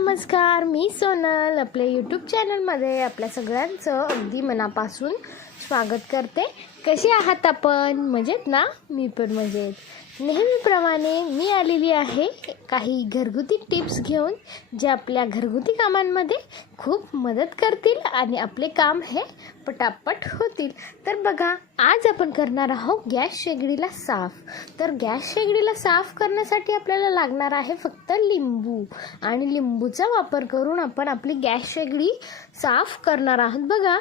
नमस्कार मी सोनल. आपल्या यूट्यूब चॅनलमध्ये आपल्या सगळ्यांचं अगदी मनापासून स्वागत करते. कसे आहात आपण? मजेत ना? मी पण मजेत. नेहमीप्रमाणे मी आलेली आहे काही घरगुती टिप्स घेऊन जे आपल्या घरगुती कामांमध्ये खूप मदत करतील आणि आपले काम हे पटापट होतील. तर बघा आज आपण करणार आहोत गॅस शेगडीला साफ. तर गॅस शेगडीला साफ करण्यासाठी आपल्याला लागणार आहे फक्त लिंबू. आणि लिंबूचा वापर करून आपण आपली गॅस शेगडी साफ करणार आहोत. बघा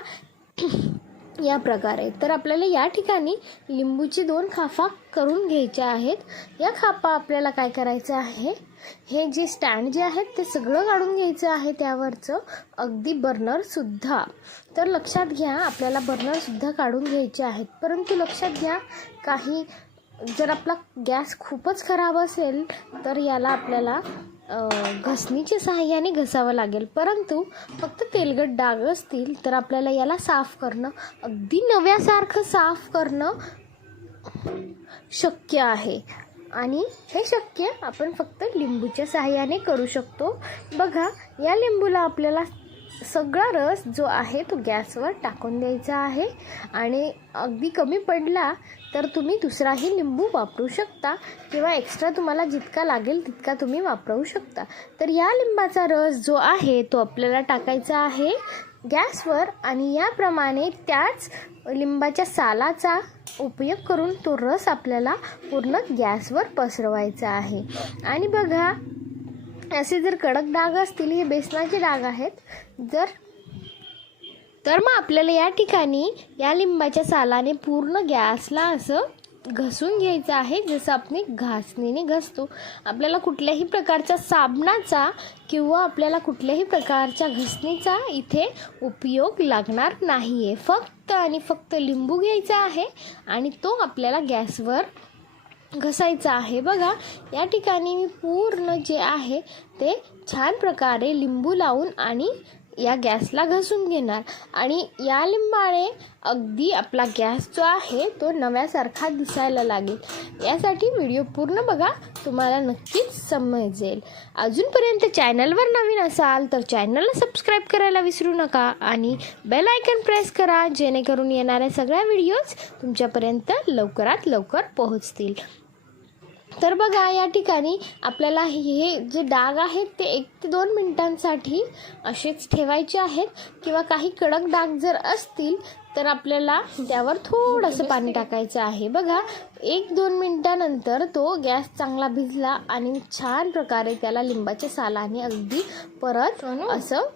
या प्रकारे तर आपल्याला या ठिकाणी लिंबूची दोन खाफा करून घ्यायच्या आहेत. या खापा आपल्याला काय करायचं आहे? हे जे स्टँड जे आहेत ते सगळं काढून घ्यायचं आहे त्यावरचं. अगदी बर्नरसुद्धा तर लक्षात घ्या आपल्याला बर्नरसुद्धा काढून घ्यायचे आहेत. परंतु लक्षात घ्या काही जर आपला गॅस खूपच खराब असेल तर याला आपल्याला घसणीच्या सहाय्याने घसावं लागेल. परंतु फक्त तेलगट डाग असतील तर आपल्याला याला साफ करणं अगदी नव्यासारखं साफ करणं शक्य आहे. आणि हे शक्य आपण फक्त लिंबूच्या सहाय्याने करू शकतो. बघा या लिंबूला आपल्याला सगळा रस जो आहे तो गॅसवर टाकून द्यायचा आहे. आणि अगदी कमी पडला तर तुम्ही दुसराही लिंबू वापरू शकता किंवा एक्स्ट्रा तुम्हाला जितका लागेल तितका तुम्ही वापरू शकता. तर या लिंबाचा रस जो आहे तो आपल्याला टाकायचा आहे गॅसवर आणि याप्रमाणे त्याच लिंबाच्या सालाचा उपयोग करून तो रस आपल्याला पूर्ण गॅसवर पसरवायचा आहे. आणि बघा असे जर कडक डाग असतील हे बेसनाचे डाग आहेत. जर तर मग आपल्याला या ठिकाणी या लिंबाच्या सालाने पूर्ण गॅसला असं घसून घ्यायचं आहे जसं आपण घासणीने घसतो. आपल्याला कुठल्याही प्रकारच्या साबणाचा किंवा आपल्याला कुठल्याही प्रकारच्या घसणीचा इथे उपयोग लागणार नाही आहे फक्त आणि फक्त लिंबू घ्यायचा आहे आणि तो आपल्याला गॅसवर घसायचा आहे. बघा या ठिकाणी मी पूर्ण जे आहे ते छान प्रकारे लिंबू लावून आणि या गॅसला घसून घेणार. आणि या लिंबाने अगदी आपला गॅस जो आहे तो नव्यासारखा दिसायला लागेल. यासाठी व्हिडिओ पूर्ण बघा. तुम्हाला नक्कीच समजेल. अजूनपर्यंत चॅनलवर नवीन असाल तर चॅनलला सबस्क्राईब करायला विसरू नका आणि बेल आयकन प्रेस करा जेणेकरून येणाऱ्या सगळ्या व्हिडिओज तुमच्यापर्यंत लवकरात लवकर पोहोचतील. तर बघा या ठिकाणी आपल्याला हे जे डाग आहेत ते एक ते दोन मिनटांसाठी असेच ठेवायचे आहेत. किंवा काही कडक डाग जर असतील तर आपल्याला त्यावर थोडंसं पाणी टाकायचं आहे. बघा एक दोन मिनिटानंतर तो गॅस चांगला भिजला आणि छान प्रकारे त्याला लिंबाच्या सालाने अगदी परत असं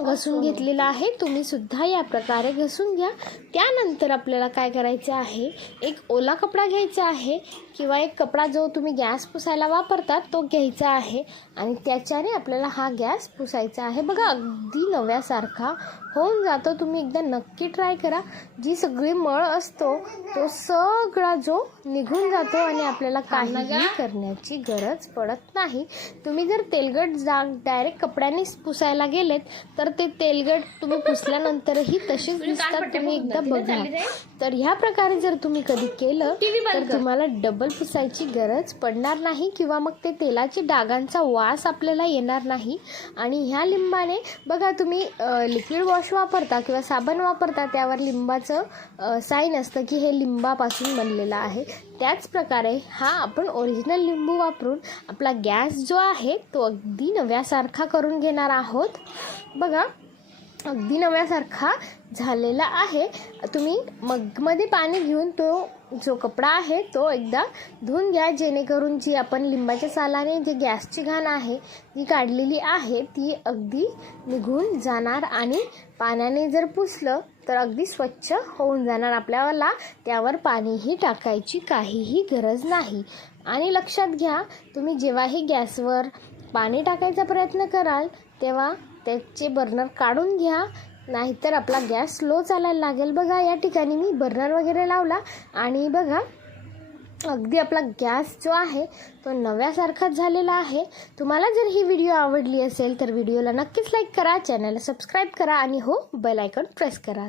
घसून घेतलेलं आहे. तुम्ही सुद्धा या प्रकारे घसून घ्या. त्यानंतर आपल्याला काय करायचं आहे? एक ओला कपडा घ्यायचा आहे किंवा एक कपडा जो तुम्ही गॅस पुसायला वापरतात तो घ्यायचा आहे आणि त्याच्याने आपल्याला हा गॅस पुसायचा आहे. बघा अगदी नव्यासारखा होऊन जातो. तुम्ही एकदा नक्की ट्राय करा. जी सगळी मळ असतो तो सगळा जो निघून जातो आणि आपल्याला काहीही करण्याची गरज पडत नाही. तुम्ही जर तेलगट जाग डायरेक्ट कपड्यांनी पुसायला गेलेत तर ते तेलगट तुम्ही पुसल्यानंतरही तसेच दिसतात. तुम्ही एकदा बघा. तर ह्या प्रकारे जर तुम्ही कधी केलं तर तुम्हाला डबल पुसायची गरज पडणार नाही किंवा मग ते तेलाची डागांचा वास आपल्याला येणार नाही. आणि ह्या लिंबाने बघा तुम्ही लिक्विड वॉश वापरता किंवा साबण वापरता त्यावर लिंबाचं साईन असतं की हे लिंबापासून बनलेलं आहे. त्याच प्रकारे हा आपण ओरिजिनल लिंबू वापरून आपला गॅस जो आहे तो अगदी नव्यासारखा करून घेणार आहोत. बघा अगदी नव्यासारखा झालेला आहे. तुम्ही मगमध्ये पाणी घेऊन तो जो कपडा आहे तो एकदा धुवून घ्या जेणेकरून जी आपण लिंबाच्या सालाने जी गॅसची घाण आहे जी काढलेली आहे ती अगदी निघून जाणार आणि पाण्याने जर पुसलं तर अगदी स्वच्छ होऊन जाणार आपल्याला. त्यावर पाणीही टाकायची काहीही गरज नाही. आणि लक्षात घ्या तुम्ही जेव्हाही गॅसवर पाणी टाकायचा प्रयत्न कराल तेव्हा त्याचे बर्नर काढून घ्या. नाहीतर आपला गॅस स्लो चालायला लागेल. बघा या ठिकाणी मी बर्नर वगैरे लावला आणि बघा अगदी आपला गॅस जो आहे तो नव्यासारखाच झालेला आहे. तुम्हाला जर ही व्हिडिओ आवडली असेल तर व्हिडिओला नक्कीच लाईक करा चॅनलला सबस्क्राईब करा आणि हो बेल आयकॉन प्रेस करा.